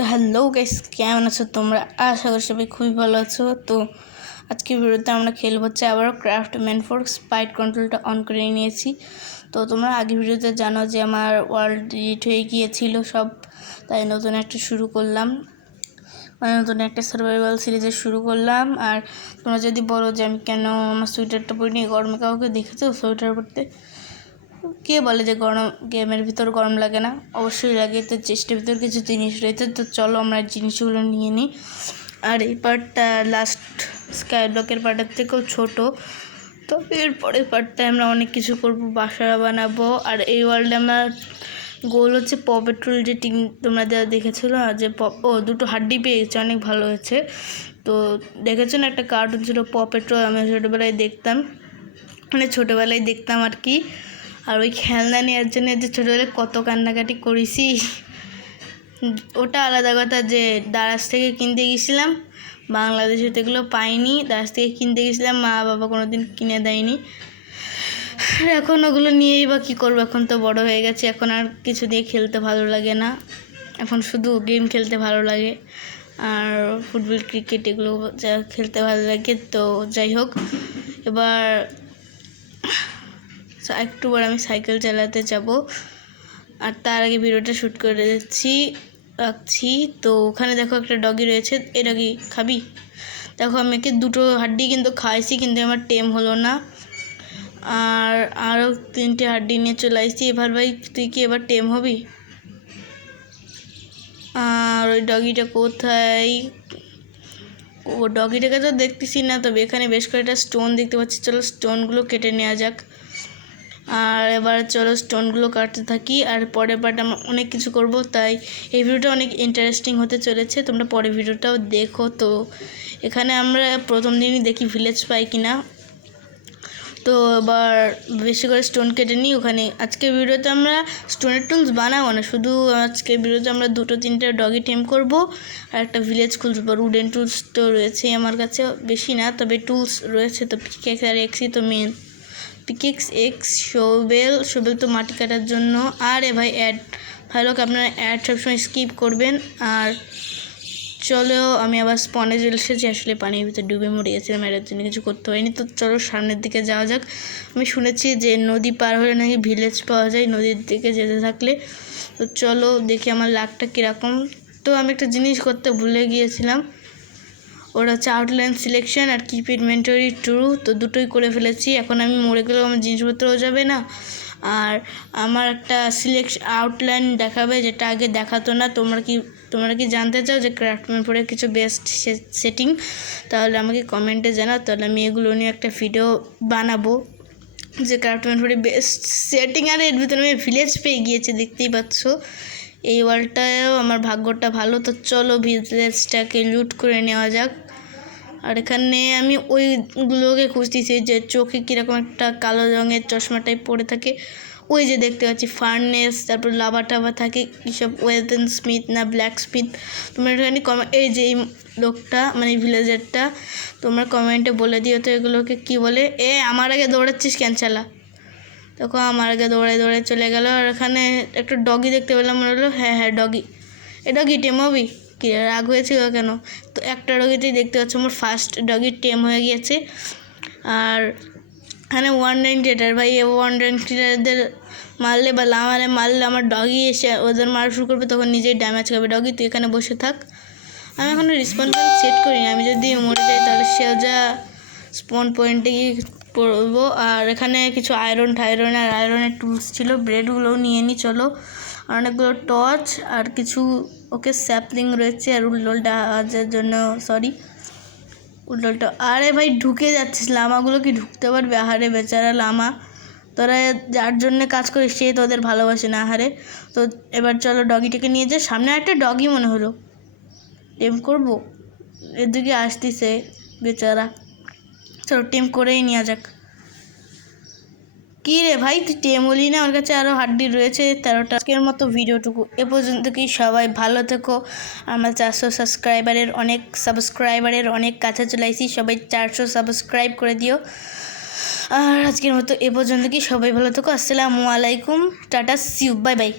তো hello guys, কেমন আছো তোমরা? আশা করি সবাই খুবই ভালো আছো। তো আজকের ভিডিওতে আমরা খেলবো হচ্ছে আবারও ক্রাফটম্যান ফোর স্পাইড কন্ট্রোলটা অন করে নিয়েছি। তো তোমরা আগের ভিডিওতে জানো যে আমার ওয়ার্ল্ড ডিলিট হয়ে গিয়েছিল সব, তাই নতুন একটা শুরু করলাম, মানে নতুন একটা সার্ভাইভাল সিরিজে শুরু করলাম। আর তোমরা যদি বলো যে আমি কেন আমার সোয়েটারটা পরিনি, গরমে কাউকে দেখেছো সোয়েটার পরতে? কে বলে যে গরম গেমের ভিতর গরম লাগে না? অবশ্যই লাগে। তো চেষ্টার ভিতর কিছু জিনিস রয়েছে, তো চলো আমরা জিনিসগুলো নিয়ে নিই। আর এই পার্টটা লাস্ট স্কাই ব্লকের পার্টের থেকেও ছোটো। তো এরপরের পার্টটায় আমরা অনেক কিছু করবো, বাসা বানাবো। আর এই ওয়ার্ল্ডে আমার গোল হচ্ছে প পেট্রোল, যে টিম তোমরা যা দেখেছিলো যে দুটো হাড্ডি পেয়ে গেছে, অনেক ভালো হয়েছে। তো দেখেছো না, একটা কার্টুন ছিল প পেট্রোল, আমি ছোটোবেলায় দেখতাম, মানে ছোটোবেলায় দেখতাম আর কি। আর ওই খেলনা নেওয়ার জন্য যে ছোটোবেলায় কত কান্নাকাটি করেছি, ওটা আলাদা কথা। যে দারাজ থেকে কিনতে গেছিলাম, বাংলাদেশে তো এগুলো পাইনি, দারাজ থেকে কিনতে গেছিলাম, মা বাবা কোনো দিন কিনে দেয়নি। এখন ওগুলো নিয়েই বা কী করবো, এখন তো বড় হয়ে গেছে, এখন আর কিছু দিয়ে খেলতে ভালো লাগে না, এখন শুধু গেম খেলতে ভালো লাগে। আর ফুটবল, ক্রিকেট এগুলো যা খেলতে ভালো লাগে। তো যাই হোক, এবার একটু পর আমি সাইকেল চালাতে যাব, আর তার আগে ভিডিওটা শ্যুট করে রাখছি। তো ওখানে দেখো একটা ডগি রয়েছে, এই ডগি খাবি? দেখো আমি একে দুটো হাড্ডি কিন্তু খাইছি, কিন্তু আমার টেম হলো না। আর আরও 3টে হাড্ডি নিয়ে চলে আসছি। এবার ভাই তুই কি এবার টেম হবি? আর ওই ডগিটা কোথায়? ও ডগিটাকে তো দেখতেছি না, তবে এখানে বেশ কয়েকটা স্টোন দেখতে পাচ্ছি, চলো স্টোনগুলো কেটে নেওয়া যাক। আর এবার চলো স্টোনগুলো কাটতে থাকি, আর পরের পার্ট আমরা অনেক কিছু করব, তাই এই ভিডিওটা অনেক ইন্টারেস্টিং হতে চলেছে, তোমরা পরের ভিডিওটাও দেখো। তো এখানে আমরা প্রথম দিনই দেখি ভিলেজ পাই কিনা। তো এবার বেশি করে স্টোন কেটে নিই ওখানে। আজকের ভিডিওতে আমরা স্টোনের টুলস বানাবো না, শুধু আজকের ভিডিওতে আমরা 2-3টে ডগি টেম করব আর একটা ভিলেজ খুঁজবো। উডেন টুলস তো রয়েছে আমার কাছে, বেশি না তবে টুলস রয়েছে। তো পিকেক্স আর এক্সই তো মেন, পিকেক্স, এক্স, শোবেল তো মাটি কাটার জন্য। আর ভাই অ্যাড, ভাই লোক আপনারা অ্যাড সবসময় স্কিপ করবেন। আর চলো আমি আবার স্পনে চলে এসেছি, আসলে পানির ভিতরে ডুবে মরে গেছিলাম, এর জন্য কিছু করতে হয়নি। তো চলো সামনের দিকে যাওয়া যাক। আমি শুনেছি যে নদী পার হলে নাকি ভিলেজ পাওয়া যায় নদীর দিকে যেতে থাকলে। তো চলো দেখি আমার লাকটা কীরকম। তো আমি একটা জিনিস করতে ভুলে গিয়েছিলাম, ওটা হচ্ছে আউটলাইন সিলেকশন আর কিপ ইনভেন্টরি ট্রু। তো দুটোই করে ফেলেছি। এখন আমি মরে গেলেও আমার জিনিসপত্রও যাবে না, আর আমার একটা আউটলাইন দেখাবে, যেটা আগে দেখাতো না। তোমরা কি জানতে চাও যে ক্রাফটম্যান ফোরের কিছু বেস্ট সেটিং? তাহলে আমাকে কমেন্টে জানাও, তাহলে আমি এগুলো নিয়ে একটা ভিডিও বানাবো যে ক্রাফটম্যান ফোরের বেস্ট সেটিং। আর এর ভিতরে আমি ভিলেজ পেয়ে গিয়েছি, দেখতেই পাচ্ছ। এই ওয়ার্ল্ডটায়ও আমার ভাগ্যটা ভালো। তো চলো ভিলেজটাকে লুট করে নেওয়া যাক। আর এখানে আমি ওইগুলোকে খুঁজতেছি যে চোখে কীরকম একটা কালো রঙের চশমা টাইপ পরে থাকে, ওই যে দেখতে পাচ্ছি ফার্নেস, তারপর লাভা টাভা থাকে, এইসব ওয়েলটন স্মিথ না ব্ল্যাক স্মিথ। তোমরা এখানে এই যে এই লোকটা মানে ভিলেজারটা, তোমরা কমেন্টে বলে দিও তো এগুলোকে কি বলে। আমার আগে দৌড়াচ্ছিস কেন চালা? তখন আমার আগে দৌড়ায় চলে গেল। আর এখানে একটা ডগি দেখতে পেলাম, মনে হলো হ্যাঁ ডগি, এ ডগি টেম হবি? কি রাগ হয়েছিল কেন? তো একটা ডগিতেই দেখতে পাচ্ছ আমার ফার্স্ট ডগি টেম হয়ে গিয়েছে। আর এখানে 198 ভাই, 198দের মারলে বা লামারে মারলে আমার ডগি এসে ওদের মারা শুরু করবে, তখন নিজেই ড্যামেজ খাবে। ডগি তুই এখানে বসে থাক, আমি এখনও রিসপন পয়েন্ট সেট করিনি, আমি যদি মরে যাই তাহলে সেও যা স্পন পয়েন্টে গিয়ে পড়বো। আর এখানে কিছু আয়রন আর আয়রনের টুলস ছিল, ব্রেডগুলোও নিয়ে নিই চলো। আর অনেকগুলো টর্চ আর কিছু ওকে স্যাপলিং রয়েছে। আর উল্টোলটা আজের জন্য সরি, উল্টোলটা। আরে ভাই ঢুকে যাচ্ছিস, লামাগুলো কি ঢুকতে পারবে? আহারে বেচারা লামা, তোরা যার জন্যে কাজ করিস সে তোদের ভালোবাসে না, আহারে। তো এবার চলো ডগিটাকে নিয়ে যা, সামনে একটা ডগি মনে হলো, টেম করবো, এদিকে আসতেছে বেচারা, চলো টেম করেই নেওয়া যাক। কী রে ভাই তুই টেম হলি না? ওর কাছে আরও হাড্ডি রয়েছে 13টা। আজকের মতো ভিডিওটুকু এ পর্যন্ত। কি সবাই ভালো থেকো। আমার 400 সাবস্ক্রাইবারের অনেক কাছে চলে আসি, সবাই 400 সাবস্ক্রাইব করে দিও। আর আজকের মতো এ পর্যন্ত। কি সবাই ভালো থেকো। আসসালামু আলাইকুম, টাটা, সিউ, বাই বাই।